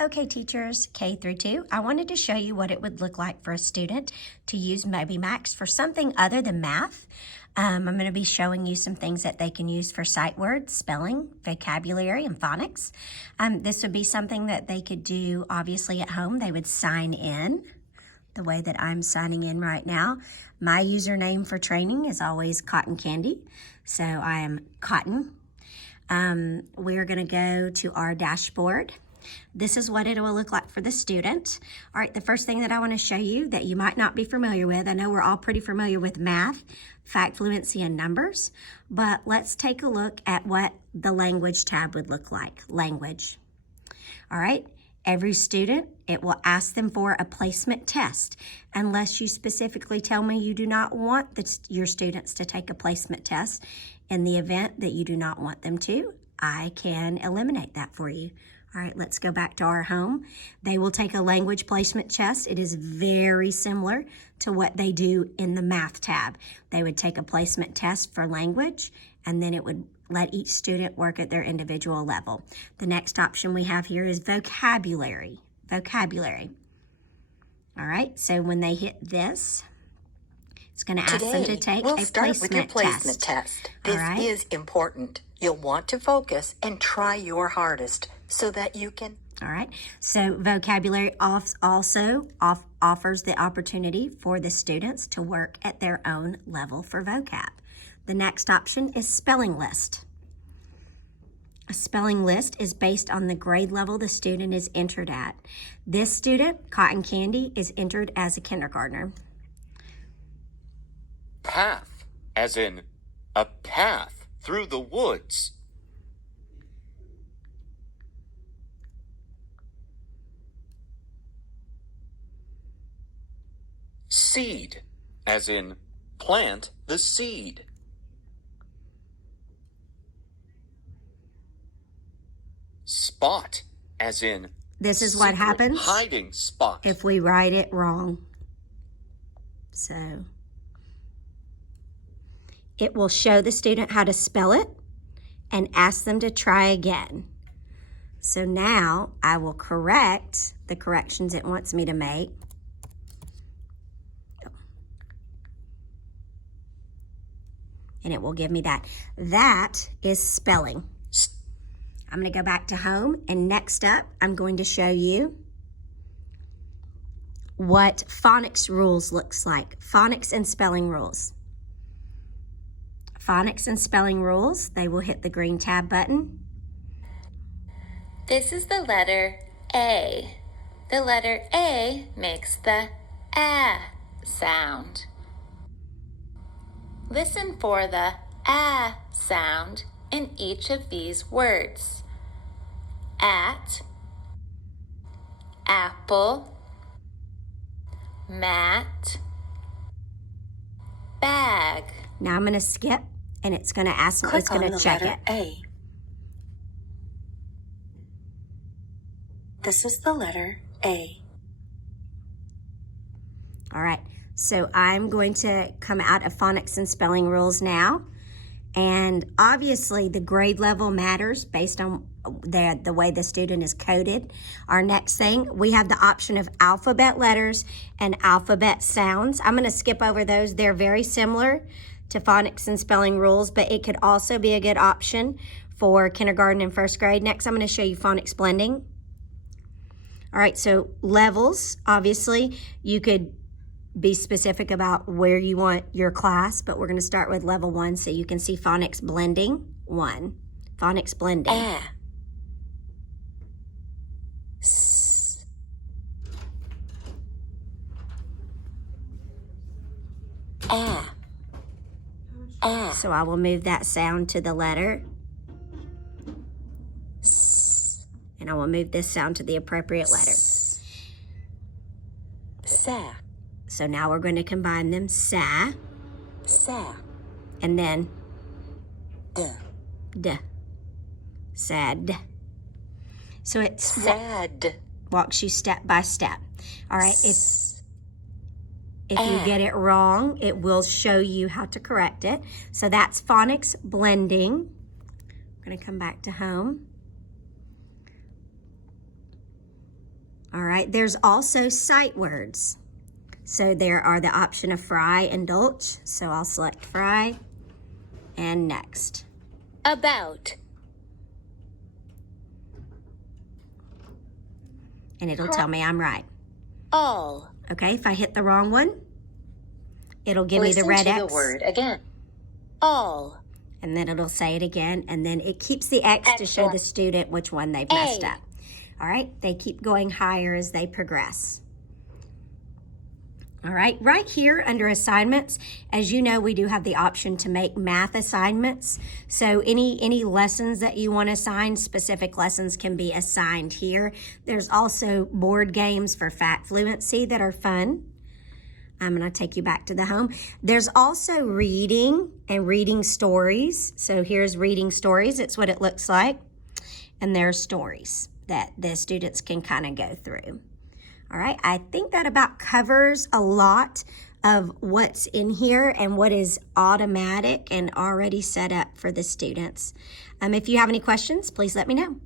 Okay, teachers, K through 2, I wanted to show you what it would look like for a student to use Moby Max for something other than math. I'm going to be showing you some things that they can use for sight words, spelling, vocabulary, and phonics. This would be something that they could do, obviously, at home. They would sign in the way that I'm signing in right now. My username for training is always Cotton Candy, so I am Cotton. We're going to go to our dashboard. This is what it will look like for the student. All right, the first thing that I want to show you that you might not be familiar with, I know we're all pretty familiar with math, fact fluency, and numbers, but let's take a look at what the language tab would look like. Language. All right, every student, it will ask them for a placement test. Unless you specifically tell me you do not want your students to take a placement test, in the event that you do not want them to, I can eliminate that for you. All right, let's go back to our home. They will take a language placement test. It is very similar to what they do in the math tab. They would take a placement test for language, and then it would let each student work at their individual level. The next option we have here is vocabulary. Vocabulary. All right, so when they hit this, it's going to ask them to take we'll a start placement with your placement test. This is important. You'll want to focus and try your hardest so that you can. All right, so vocabulary also offers the opportunity for the students to work at their own level for vocab. The next option is spelling list. A spelling list is based on the grade level the student is entered at. This student, Cotton Candy, is entered as a kindergartner. Path, as in a path through the woods. Seed, as in plant the seed. Spot, as in this is what happens hiding spot if we write it wrong. So it will show the student how to spell it and ask them to try again. So now I will correct the corrections it wants me to make. And it will give me that. That is spelling. I'm going to go back to home, and next up, I'm going to show you what phonics rules looks like. Phonics and spelling rules. Phonics and spelling rules, they will hit the green tab button. This is the letter A. The letter A makes the A sound. Listen for the A sound in each of these words. At, apple, mat, bag. Now I'm going to skip, and it's going to ask me, it's going to check it. A. This is the letter A. All right, so I'm going to come out of phonics and spelling rules now. And obviously the grade level matters based on the way the student is coded. Our next thing, we have the option of alphabet letters and alphabet sounds. I'm going to skip over those. They're very similar to phonics and spelling rules, but it could also be a good option for kindergarten and first grade. Next, I'm going to show you phonics blending. All right, so levels, obviously, you could be specific about where you want your class, but we're going to start with level 1 so you can see phonics blending 1. Phonics blending. S. So I will move that sound to the letter. S. And I will move this sound to the appropriate letter. Sa. So now we're going to combine them. Sa. Sa. And then D. D. Sad. So it Sad. walks you step by step. All right, if you get it wrong, it will show you how to correct it. So that's phonics blending. I'm going to come back to home. All right, there's also sight words. So there are the option of fry and dolch. So I'll select fry and next. About. And it'll tell me I'm right. All. Okay, if I hit the wrong one, it'll give me the Listen red to X. the word again. All. And then it'll say it again, and then it keeps the X to show the student which one they've messed up. All right, they keep going higher as they progress. All right, right here under assignments, as you know, we do have the option to make math assignments. So any lessons that you want to assign, specific lessons can be assigned here. There's also board games for fact fluency that are fun. I'm going to take you back to the home. There's also reading and reading stories. So here's reading stories. It's what it looks like. And there's stories that the students can kind of go through. All right, I think that about covers a lot of what's in here and what is automatic and already set up for the students. If you have any questions, please let me know.